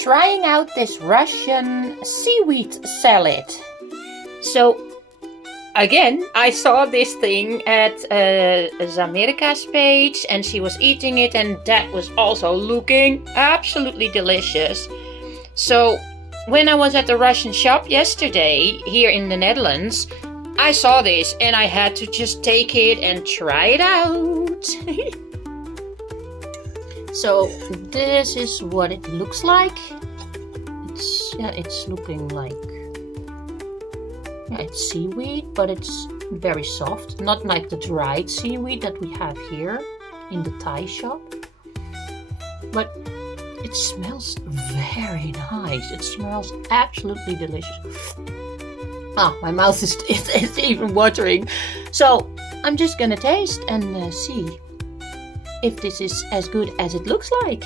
trying out this Russian seaweed salad. So again, I saw this thing at Zamirka's page and she was eating it, and that was also looking absolutely delicious. So when I was at the Russian shop yesterday here in the Netherlands, I saw this and I had to just take it and try it out. So this is what it looks like. It's looking like, it's seaweed, but it's very soft, not like the dried seaweed that we have here in the Thai shop. But it smells very nice. It smells absolutely delicious. My mouth is it's even watering. So I'm just gonna taste and see if this is as good as it looks like.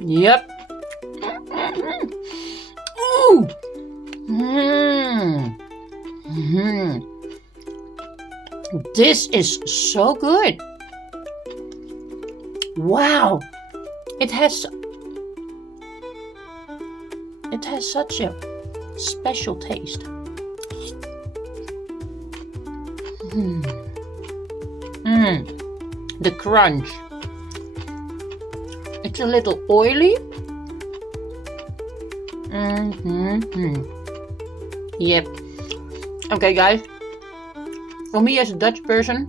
Yep. Ooh. This is so good. Wow. It has such a special taste. The crunch. It's a little oily. Yep. Okay, guys. For me as a Dutch person,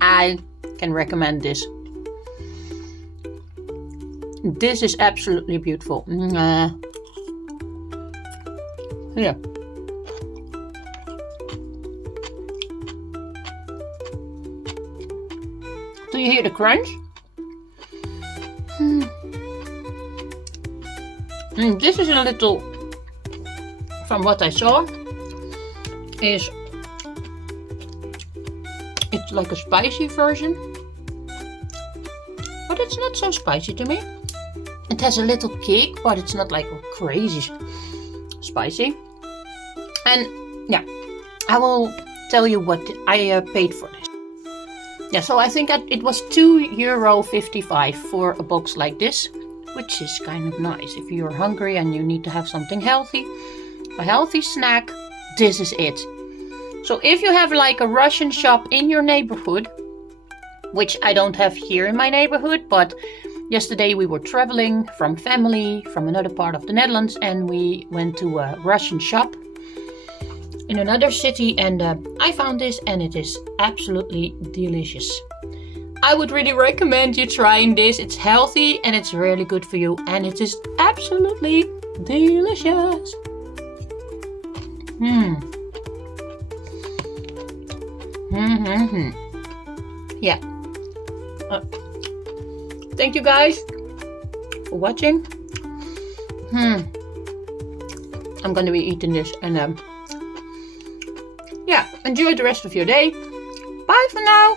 I can recommend this. This is absolutely beautiful. Yeah. Do you hear the crunch? This is a little, from what I saw, it's like a spicy version, but it's not so spicy to me. It has a little kick, but it's not like crazy spicy. And yeah, I will tell you what I paid for this. Yeah, so I think it was €2.55 for a box like this, which is kind of nice. If you're hungry and you need to have something healthy, a healthy snack, this is it. So if you have like a Russian shop in your neighborhood, which I don't have here in my neighborhood, but yesterday we were traveling from family from another part of the Netherlands, and we went to a Russian shop in another city, and I found this, and it is absolutely delicious. I would really recommend you trying this. It's healthy and it's really good for you, and it is absolutely delicious. Yeah. Thank you guys for watching. I'm gonna be eating this, and yeah, enjoy the rest of your day. Bye for now.